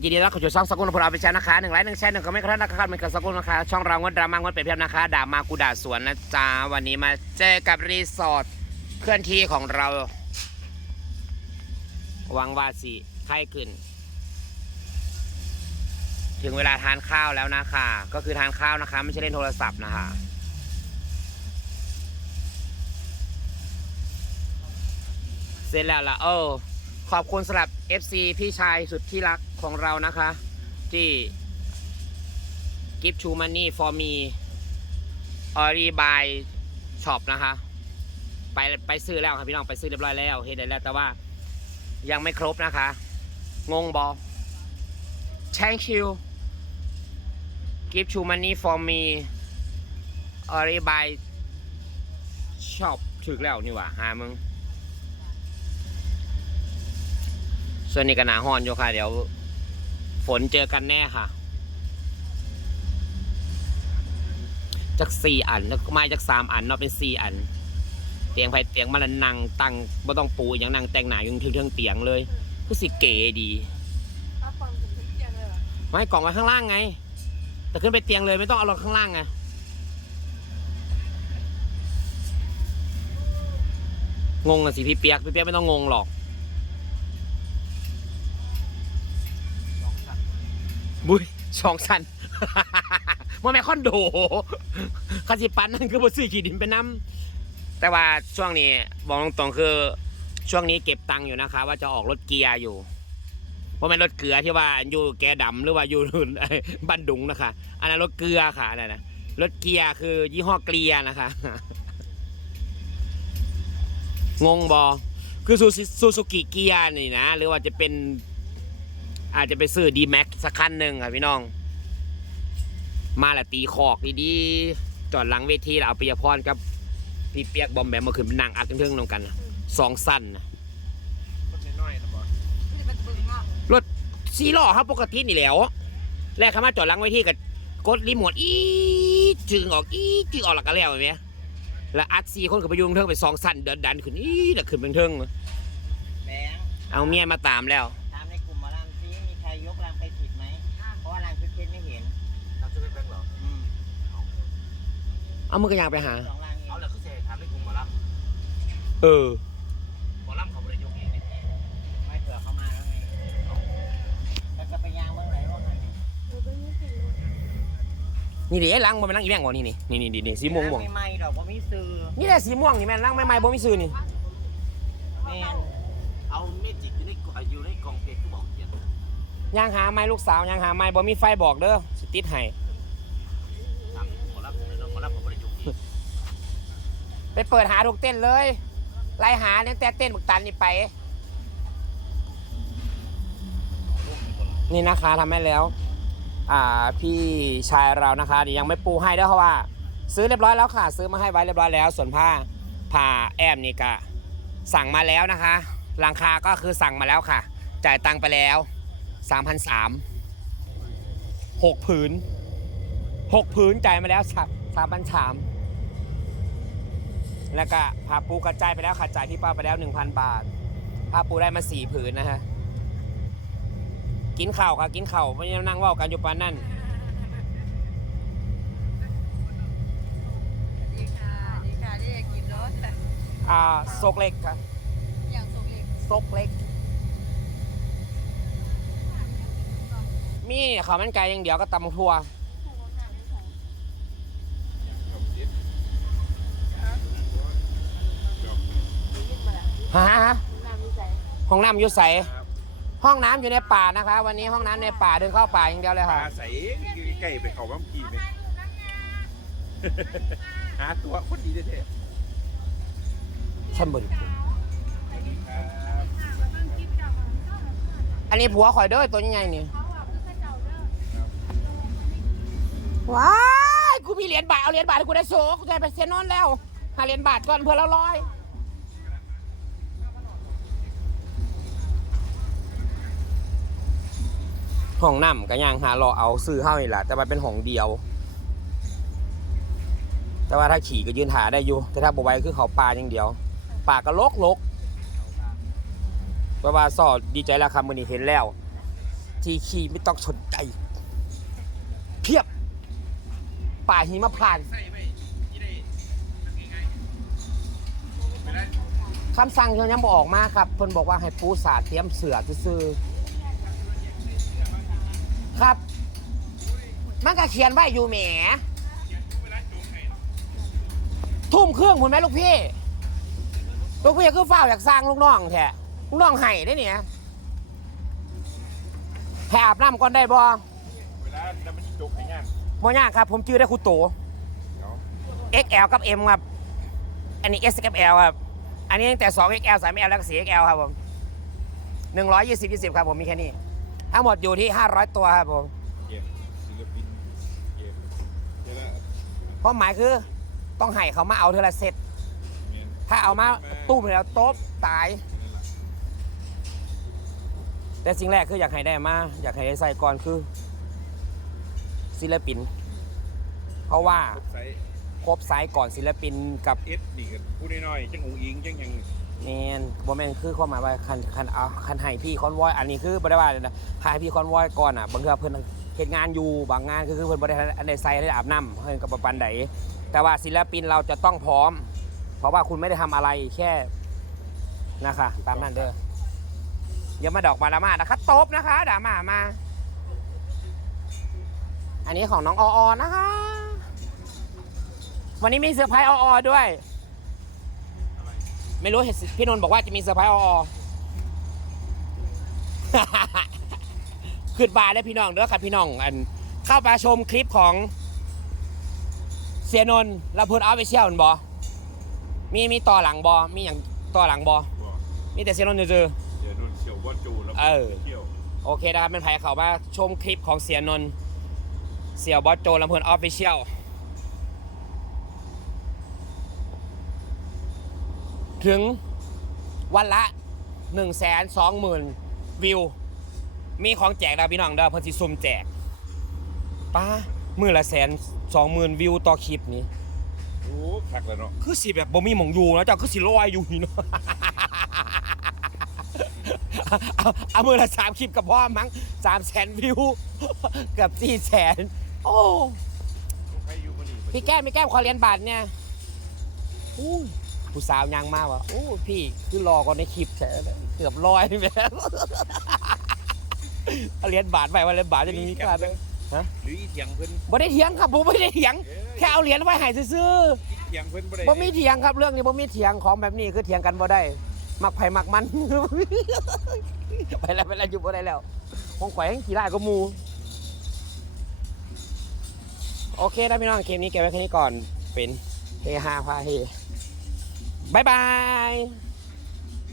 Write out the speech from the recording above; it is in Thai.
ยินดีต้อนรับเข้าสู่ช่องสกุลพลเอาไปแชร์นะคะหนึ่งไลค์หนึ่งแชร์หนึ่งคอมเมนต์ครับนะครับเหมือนกับสกุลนะคะช่องเรางดดราม่างดเปรียบเทียบนะคะด่ามากูด่าสวนนะจ๊ะวันนี้มาเจอกับรีสอร์ทเคลื่อนที่ของเราหวังว่าสิไข้ขึ้น ถึงเวลาทานข้าวแล้วนะคะ ก็คือทานข้าวนะคะ ไม่ใช่เล่นโทรศัพท์นะคะเสร็จแล้วล่ะเออขอบคุณสำหรับ FC พี่ชายสุดที่รักของเรานะคะ ที่ Give to money for me o r i by shop นะคะ ไปไปซื้อแล้วครับพี่น้องไปซื้อเรียบร้อยแล้วเห็นได้แล้ว แต่ว่ายังไม่ครบนะคะ งงบอ thank you give to money for me o r i by shop ถึกแล้วนี่หว่าหามึง ส่วนนี้ก็หนาฮอนอยู่ค่ะ เดี๋ยว ฝนเจอกันแน่ค่ะ จากสี่อันแล้วก็ไม่จากสามอันเนาะเป็นสี่อัน เตียงไผ่เตียงมาละนั่งตั้งไม่ต้องปูอย่างนั่งแต่งหนาอยู่เทิงเตียงเลยก็สิเก๋ดีไม่กล่องไว้ข้างล่างไง แต่ขึ้นไปเตียงเลยไม่ต้องเอาลงข้างล่างไงงงอะสิพี่เปียกพี่เปียกไม่ต้องงงหรอก บุ้ยสองสันว่าแม่คอนโดคาสิปันนั่นคือบซื้อขีดินไปน้ำแต่ว่าช่วงนี้บอกตรงๆคือ ช่วงนี้เก็บตังค์อยู่นะคะ ว่าจะออกรถเกียร์อยู่เพราะมันรถเกลือที่ว่าอยู่แกดำหรือว่าอยู่บ้านดุงนะคะ อันนั้นรถเกลือค่ะอันนั่นนะรถเกียร์คือยี่ห้อเกลียนะคะ งงบอคือซูซูกิเกียร์นี่นะ หรือว่าจะเป็น อาจจะไปซื้อดีแม็กสักคันหนึ่งค่ะพี่น้อง มาละตีคอกดีๆจอดหลังเวทีแล้วเอาปิยพรกับพี่เปียกบอมแบมมาขึ้นเป็นนางอัดเทิงๆนำกันนะสองสั้นนะคนน้อยๆนะบอสไม่ได้เป็นบึงอะรถซีล้อครับปกตินี่แหล้วแรกเขามาจอดหลังเวทีกับกดรีโมทอีจึงออกอีจึงออกหลักกันแล้วเห็นไหมแล้วอัดซีคนกับไปยุงเทิงไปสองสั้นเดินดันขึ้นอีแล้วขึ้นเป็นเทิงแบงค์เอาเมียมาตามแล้ว เอามือกระยางไปหา สองลางเอเอางแหละคือเสียถามในกลุ่มหมอลเออำหมอลำเขาบริยกเองเนี่ยไม่เผื่อเข้ามาแล้วไงแล้วก็ไปยางเบื้องไหนบ้างไงเออเป็นไม่ผิดเลยนี่เดี๋ยวล้างมันเป็นล้างอีแม่งวะนี่นี่นี่นี่นี่สีม่วงม่วงไม่ไม่ดอกว่ามีซื้อนี่แหละสีม่วงนี่แม่นล้างไม่ไม่บ่มีซื้อนี่แม่นเอาเมจิกอยู่ในกล่องอยู่ในกล่องเพชรก็บอกเขียน ยางหาไม้ลูกสาวยางหาไม้บ่มีไฟบอกเด้อสิติดให้ ไปเปิดหาทุกเต้นเลยไล่หาเนี่ยแต่เต้นบุกตันนี่ไป นี่นะคะทำให้แล้ว อ่าพี่ชายเรานะคะเดี๋ยวยังไม่ปูให้ด้วยเพราะว่า ซื้อเรียบร้อยแล้วค่ะ ซื้อมาให้ไว้เรียบร้อยแล้ว ส่วนผ้าผ้าแอมนี่ก็สั่งมาแล้วนะคะราคาก็คือสั่งมาแล้วค่ะ จ่ายตังค์ไปแล้ว3 0 0 6กผืนหกผืนจ่ายมาแล้วสามพันสาม แล้วก็ผ้าปูกระจายไปแล้วค่ะจ่ายพี่ป้าไปแล้ว 1,000 บาทผ้าปูได้มาสี่ผืนนะฮะ กินข้าวค่ะกินข้าวไม่ได้นั่งเว่ากันอยู่ปานนั่นดีค่ะดีค่ะที่อยากกินรสอ่าโซกเล็กค่ะอย่างสุกเล็กโซกเล็ก มีข้าวมันไก่อย่างเดียวก็ตำทั่ว ฮะน้ำวิจัยห้องน้ำอยู่ใสห้องน้ำอยู่ในป่านะคะ วันนี้ห้องน้ำในป่าเดินเข้าป่าอย่างเดียวเลยปค่ะลาใสใกล้ไปเขาบ้างกี่ไหมหาตัวคนดีเท่ฉันบ่นๆครับอันนี้ผัวข่อยเด้อตัวใหญ่ๆนี่ว้ายกูมีเหรียญบาทเอาเหรียญบาทให้กูได้โซกูจะไปเซ็นนอนแล้วหาเหรียญบาทก่อนเพื่อละร้อย ห้องน้ำก็ยังหารอเอาซื้อเข้านี่แหละแต่ว่าเป็นห้องเดียว แต่ว่าถ้าขี่ก็ยืนหาได้อยู่ แต่ถ้าบไหวคือเขาปลาอย่างเดียวป่าก็ลกลกเพราะว่าสอดดีใจแล้วครับมือนี้เห็นแล้ว ที่ขี่ไม่ต้องสนใจ เพียบป่าหิมพานต์ใส่ไปยี่ได้ทำยังไงไปได้คำสั่งยังบออกมาครับเพิ่นบอกว่าให้ปูสาดเตรียมเสือซื่อ ครับ มันก็เขียนไว้อยู่แหมทุ่มเครื่องคุณไหมลูกพี่ลูกพี่คือฝ้าวอยากสร้างลูกน้องแท้ลูกน้องไห้ได้เนี่ยให้อาบน้ำก่อนได้บ่เวลาแล้วมันจุกอย่างเงี้ยบ่ยากครับ ผมจื้อได้ครูโตเดี๋ยว XL กับ M ครับ อันนี้ S กับ L ครับ อันนี้ตั้งแต่ 2XL 3XL แล้วก็ 4XL ครับผม120 20 ครับผมมีแค่นี้ ทั้งหมดอยู่ที่ 500 ตัวครับผมเกมศิลปินเกมเดี๋ยวละเพราะหมายคือต้องให้เขามาเอาเทอละเซตเมียนถ้าเอามาตู้มแล้วโต๊บตาย นั่นแหละแต่สิ่งแรกคืออยากให้ได้มา อยากให้ได้ใส่ก่อนคือศิลปิน เพราะว่าใส่ ครบไซส์ก่อนศิลปินกับเอสนี่กันพูดน้อยๆจังหงอิงจังยังแมนบ่แมนคือความหมายว่าคันคันเอาคันให้พี่คอนวอยอันนี้คือบ่ได้ว่าเลยนะให้พี่คอนวอยก่อนอะบางเทื่อเพิ่นเฮ็ดงานอยู่บางงานคือคือเพิ่นบ่ได้อันใดใส่ได้อาบน้ำเพิ่นก็บ่ปานใดแต่ว่าศิลปินเราจะต้องพร้อม เพราะว่าคุณไม่ได้ทำอะไรแค่นะคะตามนั้นเด้ออย่ามาดอกมาดราม่านะคะตบนะคะดราม่ามา อันนี้ของน้องอออนะคะ วันนี้มีเซอร์ไพรส์อออด้วย ไม่รู้เห็นพี่นนท์บอกว่าจะมีเซอร์ไพรส์ออขึ้นบาร์ได้พี่น้องเด้อครับพี่น้อง อันเข้าไปชมคลิปของเสียนนท์ลำพูนออฟฟิเชียลบอมีมีต่อหลังบอมีอย่างต่อหลังบอบอกมีแต่เสียนนท์เจอเดี๋ยวนุ่นเชียวว่าจูแล้วเออเที่ยวโอเคนะครับเป็นไผ่เขามาชมคลิปของเสียนนท์เสี่ยวบอสโจลำพูนออฟฟิเชียล ถึงวันละ1นึ่งแสนสองหมื่นวิว มีของแจกแล้วพี่น้องเด้อเพิ่นสิซุ่มแจกป้ามือละแสนสองหมื่นวิวต่อคลิปนี้โอ้คักแล้วเนาะคือสิแบบบ่มีหมองอยู่แล้วเจ้าคือสิลอยอยู่นี่เนาะเอาเอามือละสามคลิปกับพ่อมั้งสามแสนวิวเกับสี่แสนโอ้ใครอยู่มานี่พี่แก้มพี่แก้มขอเหรียญบาทเนี่ยอู้ย ผู้สาวยังมากวะโอ้ยพี่คือรอกว่าในคลิปแฉเกือบลอยไปแล้วเอาเหรียญบาทไปว่าเหรียญบาทจะมีค่าเลยหรืออีเถียงเพิ่นบ่ได้เถียงครับผมไม่ได้เถียงเอ้ยแค่เอาเหรียญไว้ให้ซื่อๆเถียงเพิ่นบ่ได้บ่มีเถียงครับเรื่องนี้บ่มีเถียงของแบบนี้คือเถียงกันบ่ได้มักไผมักมันไปแล้วไปแล้วอยู่บ่ได้แล้วของข่อยให้ขี้ร้ายก็มูโอเคนะพี่น้องเกมนี้เก็บไว้แค่นี้ก่อนเป็นเฮฮาพาเฮ บายบาย